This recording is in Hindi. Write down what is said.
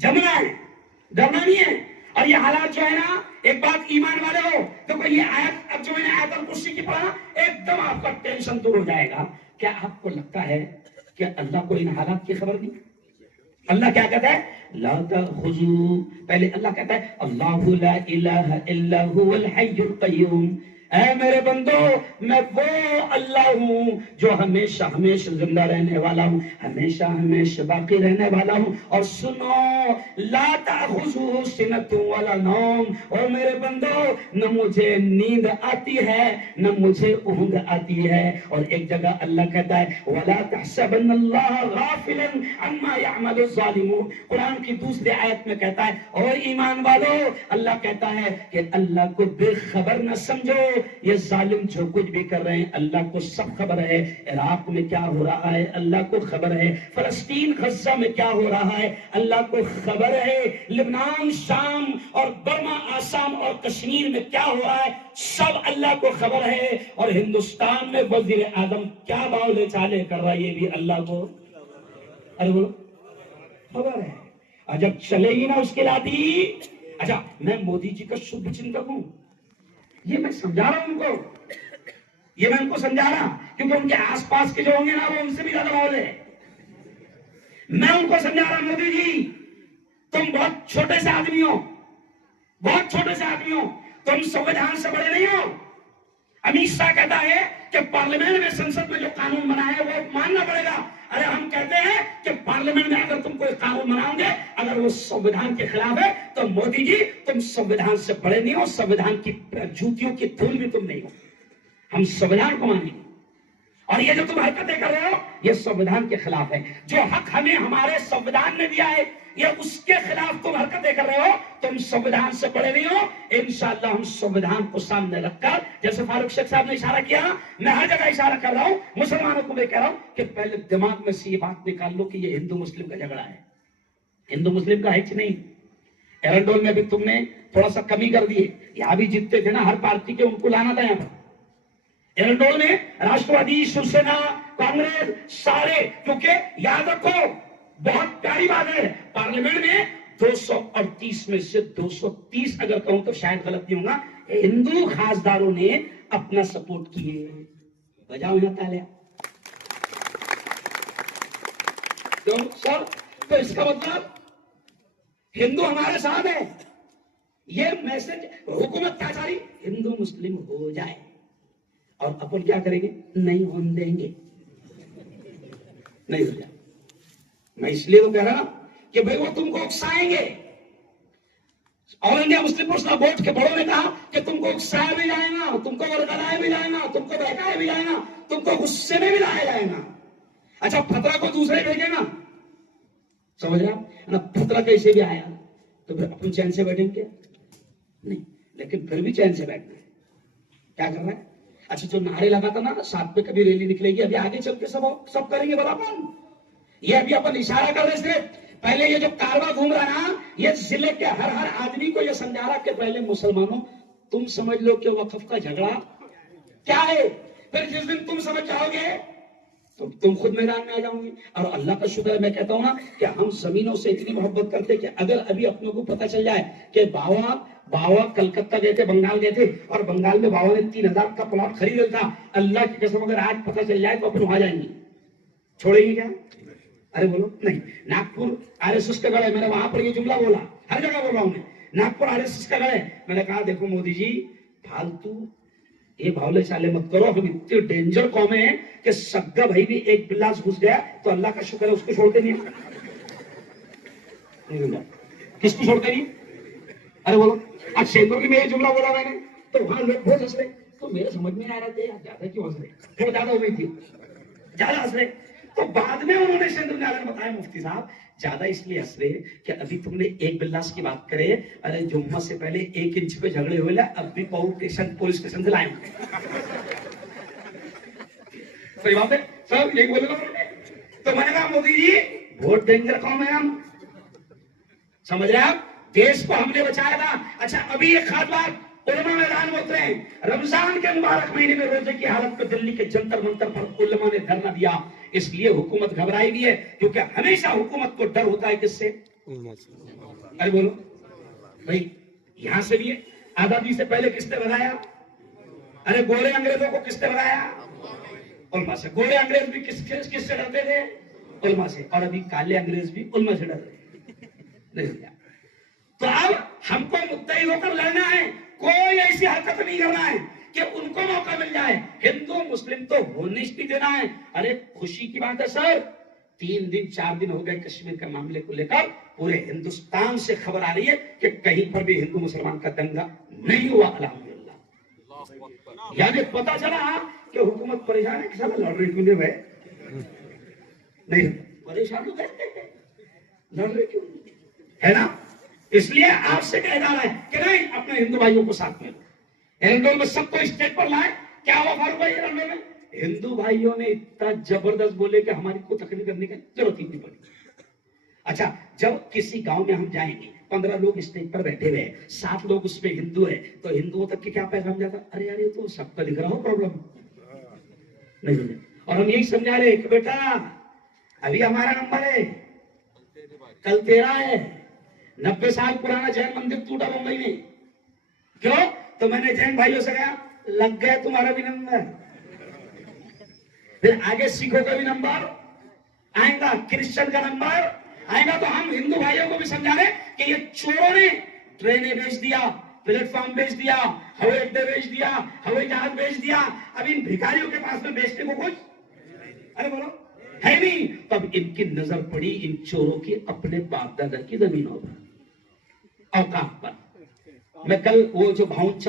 जमना है, डरना नहीं है। और ये हालात जो है ना, एक बात ईमान वाले हो तो ये आयत, अब जो मैंने आयत कुर्सी की पढ़ा, एकदम आपका टेंशन दूर हो जाएगा। क्या आपको लगता है कि अल्लाह को इन हालात की खबर नहीं? अल्लाह क्या कहता है? ला तखुजू, पहले अल्लाह कहता है अल्लाहु ला इलाहा इल्ला हुवल हय्युल कय्यूम। ऐ मेरे बंदो, मैं वो अल्लाह हूं जो हमेशा हमेशा जिंदा रहने वाला हूं, हमेशा हमेशा बाकी रहने वाला हूं। और सुनो, ला ताखुज़ुहु सिनतुन वला नौम, और मेरे बंदो, न मुझे नींद आती है न मुझे ऊंघ आती है। और एक जगह अल्लाह कहता है वला तहसबन्नल्लाह गाफिलन अम्मा यअमलु ज़ालिमून। कुरान की दूसरी आयत में कहता है, और ईमान वालों, अल्लाह कहता है कि अल्लाह को बेखबर न समझो, ये जालिम जो कुछ भी कर रहे हैं अल्लाह को सब खबर है। इराक में क्या हो रहा है अल्लाह को खबर है, फलस्तीन गज़ा में क्या हो रहा है अल्लाह को खबर है, लेबनान, शाम और बर्मा, आसाम और कश्मीर में क्या हो रहा है सब अल्लाह को खबर है। और हिंदुस्तान में वजीर आजम क्या बावले चाले कर रहा है ये भी अल्लाह को, अरे बोलो, खबर है। और जब चलेगी ना उसके लाठी। अच्छा, मैं मोदी जी का शुभ चिंतक हूं, ये मैं समझा रहा हूं उनको, ये मैं उनको समझा रहा, क्योंकि उनके आसपास के जो होंगे ना वो उनसे भी ज्यादा माहौल है। मैं उनको समझा रहा, मोदी जी तुम बहुत छोटे से आदमी हो, बहुत छोटे से आदमी हो, तुम संविधान से बड़े नहीं हो। अमित शाह कहता है कि पार्लियामेंट में, संसद में जो कानून बना है वो मानना पड़ेगा। अरे हम कहते हैं कि पार्लियामेंट में अगर तुम कोई कानून बनाओगे अगर वो संविधान के खिलाफ है तो मोदी जी तुम संविधान से बड़े नहीं हो, संविधान की जूतियों की धूल भी तुम नहीं हो। हम संविधान को मानेंगे, और ये जो तुम हरकतें कर रहे हो ये संविधान के खिलाफ है। जो हक हमें हमारे संविधान ने दिया है ये उसके खिलाफ तुम हरकतें कर रहे हो, तुम संविधान से बड़े नहीं हो। इंशाअल्लाह हम संविधान को सामने रखकर, जैसे फारूक शेख साहब ने इशारा किया, मैं हर जगह इशारा कर रहा हूं, मुसलमानों को मैं कह रहा हूं कि पहले दिमाग में से ये बात निकाल लो कि ये हिंदू मुस्लिम का झगड़ा है, हिंदू मुस्लिम का है कि नहीं। एरंडोल में भी तुमने थोड़ा सा कमी कर दिए, यहां भी जीतते थे ना हर पार्टी के, उनको लाना था यहाँ पर। एरंडोल में राष्ट्रवादी, शिवसेना, कांग्रेस सारे, क्योंकि याद रखो बहुत प्यारी बात है, पार्लियामेंट में 238 में से 230 अगर कहूं तो शायद गलत नहीं होगा, हिंदू खासदारों ने अपना सपोर्ट किए। बजाओ यहाँ तालियां। तो सर, तो इसका मतलब हिंदू हमारे साथ है। ये मैसेज हुकूमत क्या चाह रही, हिंदू मुस्लिम हो जाए, और अपन क्या करेंगे, नहीं होने देंगे, नहीं हो जाए। मैं इसलिए तो कह रहा कि भाई वो तुमको उकसाएंगे। ऑल इंडिया मुस्लिम मोर्चा बोर्ड के बड़ों ने कहा कि तुमको उकसाया भी जाएगा, तुमको वर्गलाया भी जाएगा, तुमको बहकाया भी जाएगा, तुमको गुस्से में भी लाया जाएगा। अच्छा, फतरा को दूसरे भेजेगा, समझ रहे ना, फतरा कैसे भी आया तो फिर अपन चैन से बैठेंगे नहीं, लेकिन फिर भी चैन से बैठना है। क्या कर रहा है? अच्छा, जो नारे लगाता ना, साथ में कभी रैली निकलेगी, अभी आगे चल के सब करेंगे बराबर। ये अभी अपन इशारा कर रहे थे, पहले ये जो कारवा घूम रहा ना, ये जिले के हर आदमी को ये समझा रहा कि पहले मुसलमानों तुम समझ लो कि वक्फ का झगड़ा क्या है, फिर जिस दिन तुम समझ जाओगे तो तुम खुद मैदान में आ जाओगे। और अल्लाह का शुक्र है, मैं कहता हूं ना कि हम जमीनों से इतनी मोहब्बत करते कि अगर अभी अपनों को पता चल जाए कि बाबा कलकत्ता गए थे, बंगाल गए थे, और बंगाल में बाबा ने 3000 का प्लॉट खरीदा था, अल्लाह की कसम अगर आज पता चल जाए तो अपन वहां जाएंगे, छोड़ेंगे क्या? अरे बोलो नहीं। नागपुर आरएसएस का गढ़ है, मैंने वहां पर ये जुमला बोला, हर जगह बोल रहा हूं मैं, नागपुर आरएसएस का गढ़ है। मैंने कहा देखो मोदी जी, फालतू ये भावले चाले मत करो, हम इतने डेंजर कौम है कि सग्गा भाई भी एक बिल्लास घुस गया तो अल्लाह का शुक्र है उसको छोड़ते नहीं, किसको छोड़ते नहीं। अरे बोलो, आज सेंदूर में ये जुमला बोला मैंने तो वहां लोग बहुत हंस रहे, तो मेरे समझ में आ रहा था यार ज्यादा क्यों हंस रहे, थोड़ा ज्यादा हो गई थी, ज्यादा हंस रहे। तो बाद में उन्होंने सेंदूर ने आकर बताया, मुफ्ती साहब ज्यादा इसलिए हंस रहे कि अभी तुमने एक बिल्लास की बात करे, अरे जुम्मा से पहले 1 इंच पे झगड़े हुए ला, अब भी पुलिस स्टेशन से लाए। सही बात है सर, यही बोले तो मैंने कहा मोदी जी वोट डेंजर कौन है, हम समझ रहे हैं, आप देश को हमने बचाया था। अच्छा, अभी एक खास बात, उलमा मैदान में उतरे हैं, रमजान के मुबारक महीने में रोजे की हालत में दिल्ली के जंतर मंतर पर उलमा ने धरना दिया, इसलिए हुकूमत घबराई हुई है, क्योंकि हमेशा हुकूमत को डर होता है किससे, अरे बोलो भाई, यहां से भी आजादी से पहले किसने बनाया? अरे गोरे अंग्रेजों को किसने बनाया? उल्मा से। गोरे अंग्रेज भी किससे डरते थे? उल्मा से। और अभी काले अंग्रेज भी उल्मा से डरते नहीं। तो अब हमको मुद्दई होकर लड़ना है, कोई ऐसी हरकत नहीं करना है कि उनको मौका मिल जाए। हिंदू मुस्लिम तो होने नहीं देना है। अरे खुशी की बात है सर, 3 दिन 4 दिन हो गए कश्मीर के मामले को लेकर पूरे हिंदुस्तान से खबर आ रही है कि कहीं पर भी हिंदू मुसलमान का दंगा नहीं हुआ, अल्हम्दुलिल्लाह। यानी पता चला कि हुकूमत परेशान है कि साला लड़ रही क्यों नहीं? नहीं परेशान तो कहते हैं, लड़ रहे क्यों है ना? इसलिए आपसे कह रहा है कि नहीं, अपने हिंदू भाइयों को साथ में लो, हिंदू में सबको स्टेज पर लाए। क्या हुआ फारूक भाई रंडो में? हिंदू भाइयों ने इतना जबरदस्त बोले कि हमारी कोई तकलीफ करने की जरूरत ही नहीं पड़ी। अच्छा, जब किसी गांव में हम जाएंगे, 15 लोग स्टेज पर बैठे हुए हैं, 7 लोग उसमें हिंदू है, तो हिंदुओं तक के क्या पैगाम जाता? अरे यार, ये तो सबका दिख रहा हो प्रॉब्लम नहीं। और हम यही समझा रहे कि बेटा अभी हमारा नंबर है, कल तेरा है। 90 साल पुराना जैन मंदिर टूटा मुंबई में, क्यों? तो मैंने जैन भाइयों से कहा, लग गया तुम्हारा भी नंबर। फिर आगे सिखों का भी नंबर आएगा, क्रिश्चियन का नंबर आएगा। तो हम हिंदू भाइयों को भी समझा रहे कि ये चोरों ने ट्रेनें बेच दिया, प्लेटफॉर्म बेच दिया, हवाई अड्डे बेच दिया, हवाई जहाज बेच दिया। अब इन भिखारियों के पास में बेचने को कुछ अरे बोलो है नहीं। तब इनकी नजर पड़ी इन चोरों की अपने बाप दादा की जमीनों पर, औकात पर। मैं कल वो जो भाउंचा